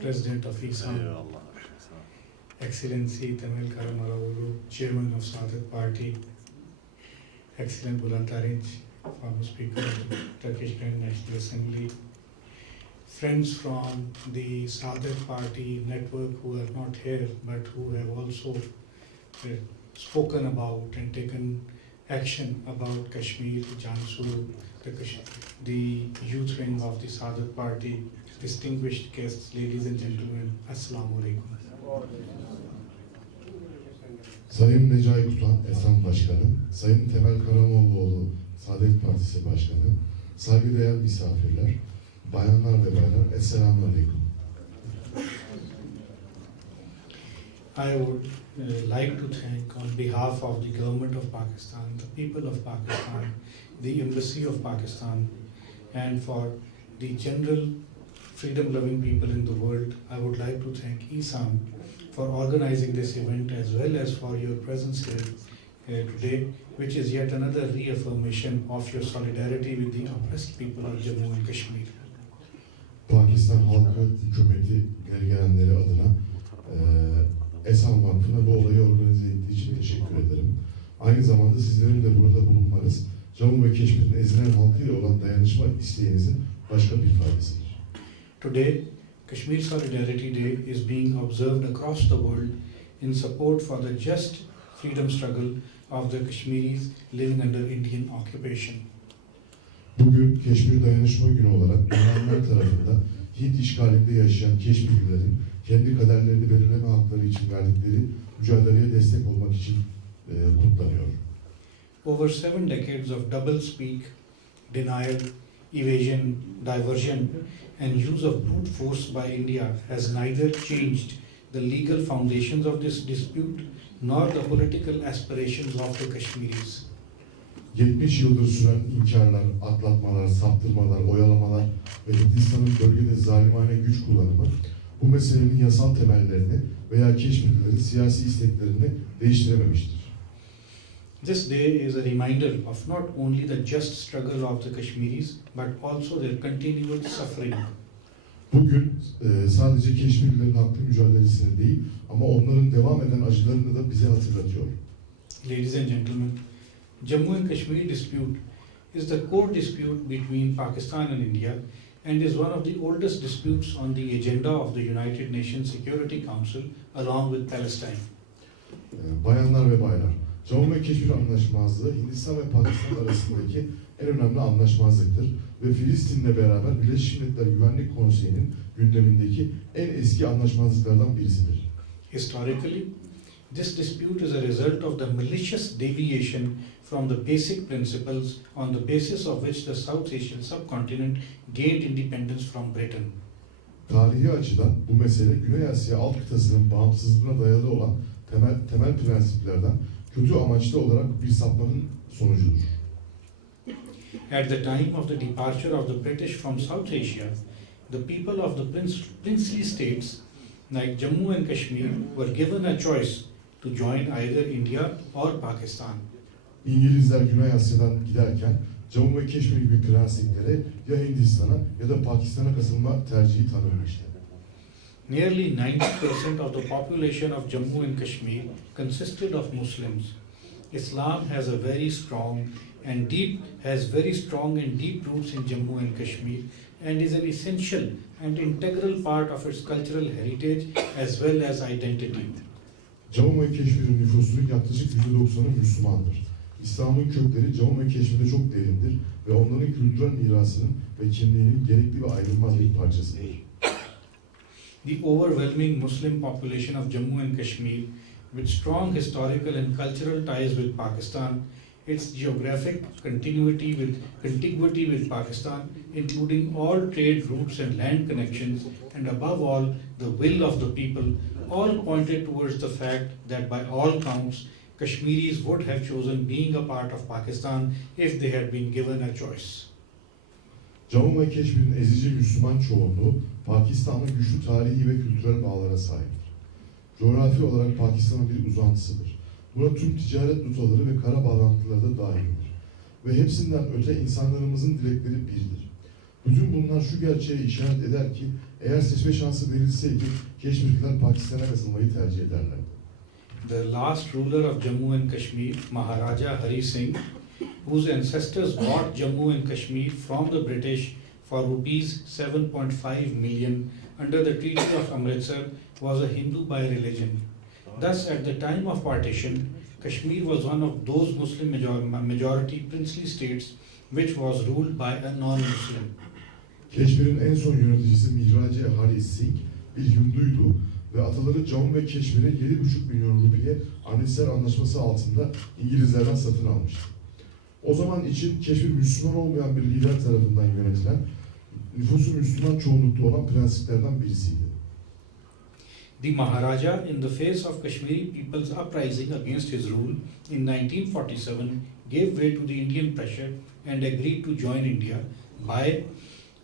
President of ISAM, Excellency Tamil Karamaravulu, Chairman of Saadat Party, Excellent Buland Tarinch, former Speaker of the Turkish Grand National Assembly, friends from the Saadat Party network who are not here but who have also spoken about and taken action about Kashmir, Jansu, the youth wing of the Saadat Party, distinguished guests, ladies and gentlemen, Assalamu Alaikum. Sayın Recai Kutan, Esen Başkanı, Sayın Temel Karamollaoğlu, Saadet Partisi Başkanı, saygıdeğer misafirler, bayanlar ve baylar, Esselamu Aleyküm. I would like to thank on behalf of the government of Pakistan, the people of Pakistan, the embassy of Pakistan, and for the general freedom-loving people in the world, I would like to thank ISAM for organizing this event as well as for your presence here today, which is yet another reaffirmation of your solidarity with the oppressed people of Jammu and Kashmir. Pakistan halkı, hükümeti, gelenleri adına Esen Vakfı'na bu olayı organize ettiği için teşekkür ederim. Aynı zamanda sizlerin de burada bulunmanız, Jammu ve Keşmir'in ezilen halkıyla olan dayanışma isteğinizin başka bir ifadesidir. Today, Kashmir Solidarity Day is being observed across the world in support for the just freedom struggle of the Kashmiris living under Indian occupation. Bugün Keşmir Dayanışma Günü olarak dünyanın tarafında Hint işgalinde yaşayan Keşmirlilerin kendi kaderlerini belirleme hakları için verdikleri mücadeleye destek olmak için kutlanıyor. Over 7 decades of double-speak, denial, evasion, diversion, and use of brute force by India has neither changed the legal foundations of this dispute nor the political aspirations of the Kashmiris. 70 yıldır süren inkarlar, atlatmalar, saptırmalar, oyalamalar ve Hindistan'ın bölgede zalimane güç kullanımı bu meselenin yasal temellerini veya Keşmirlilerin siyasi isteklerini değiştirememiştir. This day is a reminder of not only the just struggle of the Kashmiris but also their continual suffering. Bugün sadece Keşmirlilerin haklı mücadelesini değil ama onların devam eden acılarını da bize hatırlatıyor. Ladies and gentlemen, Jammu and Kashmir dispute is the core dispute between Pakistan and India and is one of the oldest disputes on the agenda of the United Nations Security Council along with Palestine. Bayanlar ve baylar, Jammu ve Keşmir Anlaşmazlığı Hindistan ve Pakistan arasındaki en önemli anlaşmazlıktır ve Filistin'le beraber Birleşmiş Milletler Güvenlik Konseyi'nin gündemindeki en eski anlaşmazlıklardan birisidir. Historically, this dispute is a result of the malicious deviation from the basic principles on the basis of which the South Asian subcontinent gained independence from Britain. Tarihi açıdan bu mesele Güney Asya alt kıtasının bağımsızlığına dayalı olan temel prensiplerden kötü amaçlı olarak bir sapmanın sonucudur. At the time of the departure of the British from South Asia, the people of the princely states like Jammu and Kashmir were given a choice to join either India or Pakistan. İngilizler Güney Asya'dan giderken Jammu ve Keşmir gibi prensliklere ya Hindistan'a ya da Pakistan'a katılma tercihi tanınmıştı. Nearly 90% of the population of Jammu and Kashmir consisted of Muslims. Islam has very strong and deep roots in Jammu and Kashmir and is an essential and integral part of its cultural heritage as well as identity. Jammu ve Keşmir'in nüfusunun yaklaşık %90'ı Müslümandır. İslam'ın kökleri Jammu ve Keşmir'de çok derindir ve onların kültürel mirasının ve kimliğinin gerekli ve ayrılmaz bir parçasıdır. The overwhelming Muslim population of Jammu and Kashmir, with strong historical and cultural ties with Pakistan, its geographic contiguity with Pakistan, including all trade routes and land connections, and above all, the will of the people, all pointed towards the fact that by all counts, Kashmiris would have chosen being a part of Pakistan if they had been given a choice. Jammu ve Keşmir'in ezici Müslüman çoğunluğu Pakistan'la güçlü tarihi ve kültürel bağlara sahiptir. Coğrafi olarak Pakistan'ın bir uzantısıdır. Buna tüm ticaret rutaları ve kara bağlantıları da dahildir. Ve hepsinden öte insanlarımızın dilekleri birdir. Bütün bunlar şu gerçeğe işaret eder ki Eğer seçme şansı verilseydi Keşmirliler Pakistan'a katılmayı tercih ederlerdi. The last ruler of Jammu and Kashmir, Maharaja Hari Singh, whose ancestors bought Jammu and Kashmir from the British for rupees 7.5 million under the Treaty of Amritsar, was a Hindu by religion. Thus, at the time of partition, Kashmir was one of those Muslim majority princely states which was ruled by a non-Muslim. Keşmir'in en son yöneticisi Maharaja Hari Singh bir Hinduydu ve ataları Jammu ve Keşmir'e 7,5 milyon rupiye Amritsar Anlaşması altında İngilizlerden satın almıştı. O zaman için Keşmir Müslüman olmayan bir lider tarafından yönetilen, nüfusu Müslüman çoğunlukta olan prensiplerden birisiydi. The Maharaja, in the face of Kashmiri people's uprising against his rule in 1947, gave way to the Indian pressure and agreed to join India by,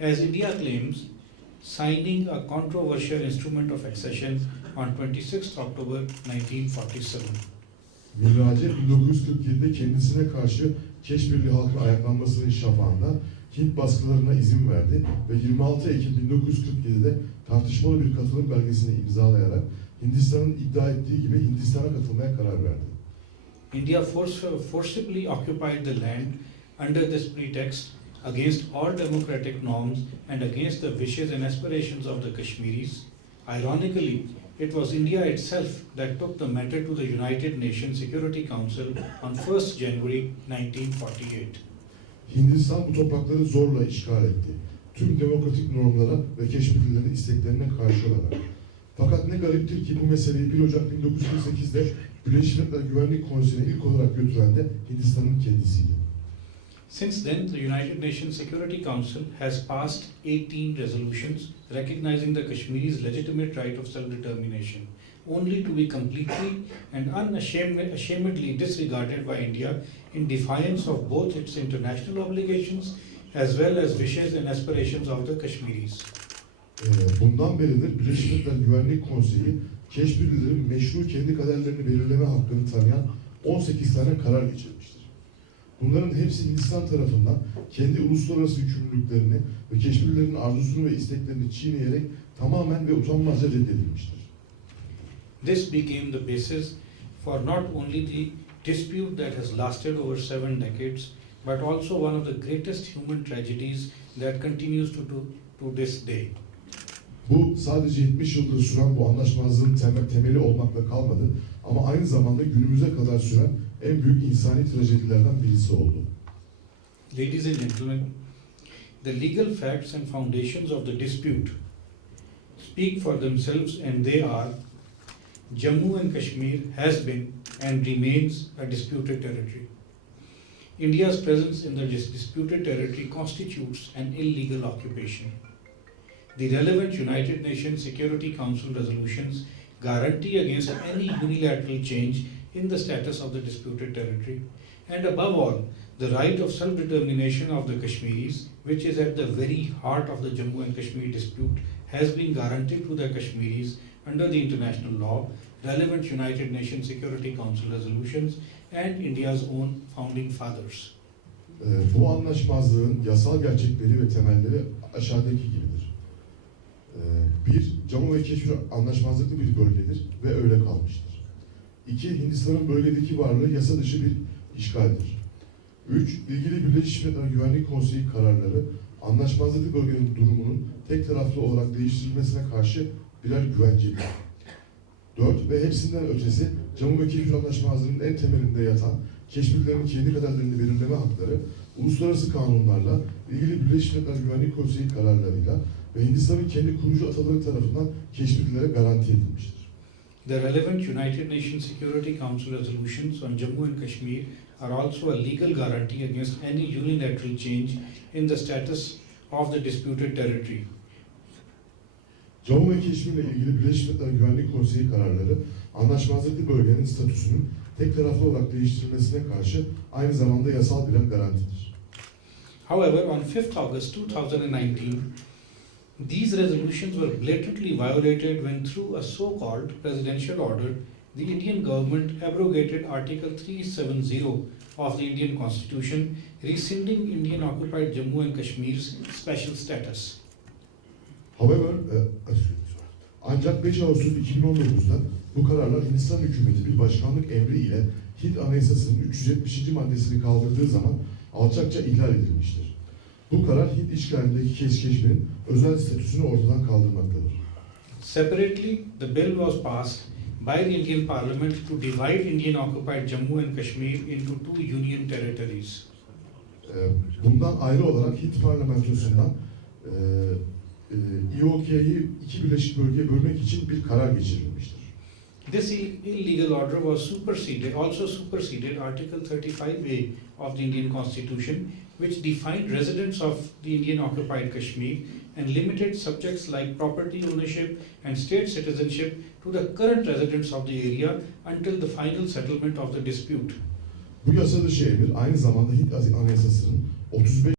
as India claims, signing a controversial instrument of accession on 26 October 1947. Maharaja 1947'de kendisine karşı Keşmirli halkın ayaklanmasının şafağında Hint baskılarına izin verdi ve 26 Ekim 1947'de tartışmalı bir katılım belgesini imzalayarak Hindistan'ın iddia ettiği gibi Hindistan'a katılmaya karar verdi. India forcibly occupied the land under this pretext against all democratic norms and against the wishes and aspirations of the Kashmiris. Ironically, it was India itself that took the matter to the United Nations Security Council on 1st January 1948. Hindistan bu toprakları zorla işgal etti. Tüm demokratik normlara ve Keşmirlilerin isteklerine karşı olarak. Fakat ne gariptir ki bu meseleyi 1 Ocak 1948'de Birleşmiş Milletler Güvenlik Konseyi'ne ilk olarak götüren de Hindistan'ın kendisiydi. Since then, the United Nations Security Council has passed 18 resolutions recognizing the Kashmiris' legitimate right of self-determination, only to be completely and unashamedly disregarded by India in defiance of both its international obligations as well as wishes and aspirations of the Kashmiris. Bundan beridir Birleşmiş Milletler Güvenlik Konseyi, Keşmirlilerin meşru kendi kaderlerini belirleme hakkını tanıyan 18 tane karar geçirmiştir. Bunların hepsi Hindistan tarafından kendi uluslararası yükümlülüklerini ve Keşmirlilerin arzusunu ve isteklerini çiğneyerek tamamen ve utanmazca reddedilmiştir. This became the basis for not only the dispute that has lasted over 7 decades, but also one of the greatest human tragedies that continues to this day. Bu sadece 70 yıldır süren bu anlaşmazlığın temeli olmakla kalmadı ama aynı zamanda günümüze kadar süren en büyük insani trajedilerden birisi oldu. Ladies and gentlemen, the legal facts and foundations of the dispute speak for themselves, and they are: Jammu and Kashmir has been and remains a disputed territory. India's presence in the disputed territory constitutes an illegal occupation. The relevant United Nations Security Council resolutions guarantee against any unilateral change in the status of the disputed territory, and above all, the right of self-determination of the Kashmiris, which is at the very heart of the Jammu and Kashmir dispute, has been guaranteed to the Kashmiris under the international law, relevant United Nations Security Council resolutions, and India's own founding fathers. Bu anlaşmazlığın yasal gerçekleri ve temelleri aşağıdaki gibidir. 1. Jammu ve Keşmir anlaşmazlıklı bir bölgedir ve öyle kalmıştır. 2. Hindistan'ın bölgedeki varlığı yasa dışı bir işgaldir. 3. İlgili Birleşmiş Milletler Güvenlik Konseyi kararları anlaşmazlıklı bölgenin durumunun tek taraflı olarak değiştirilmesine karşı birer güvencedir. 4. Ve hepsinden ötesi Jammu ve Keşmir anlaşmazlığının en temelinde yatan Keşmirlilerin kendi kaderlerini belirleme hakları uluslararası kanunlarla, ilgili Birleşmiş Milletler Güvenlik Konseyi kararlarıyla ve Hindistan'ın kendi kurucu ataları tarafından Keşmirlilere garanti edilmiştir. The relevant United Nations Security Council resolutions on Jammu and Kashmir are also a legal guarantee against any unilateral change in the status of the disputed territory. Jammu ve Keşmir ile ilgili Birleşmiş Milletler Güvenlik Konseyi kararları anlaşmazlıklı bölgenin statüsünün tek taraflı olarak değiştirilmesine karşı aynı zamanda yasal birer garantidir. However, on 5th August 2019, these resolutions were blatantly violated when, through a so-called presidential order, the Indian government abrogated Article 370 of the Indian Constitution, rescinding Indian-occupied Jammu and Kashmir's special status. However, ancak 5 Ağustos 2019'da bu kararlar Hindistan hükümeti bir başkanlık emri ile Hint Anayasası'nın 370. maddesini kaldırdığı zaman alçakça ihlal edilmiştir. Bu karar Hint işgalindeki Keşmerin özel statüsünü ortadan kaldırmaktadır. Separately, the bill was passed by the Indian Parliament to divide Indian occupied Jammu and Kashmir into two union territories. Bundan ayrı olarak Hint parlamentosundan İOK'yi iki birleşik bölgeye bölmek için bir karar geçirilmiştir. This illegal order was also superseded Article 35A of the Indian Constitution, which defined residents of the Indian occupied Kashmir and limited subjects like property ownership and state citizenship to the current residents of the area until the final settlement of the dispute. Bu yasa dışı emir aynı zamanda Hint Anayasası'nın 35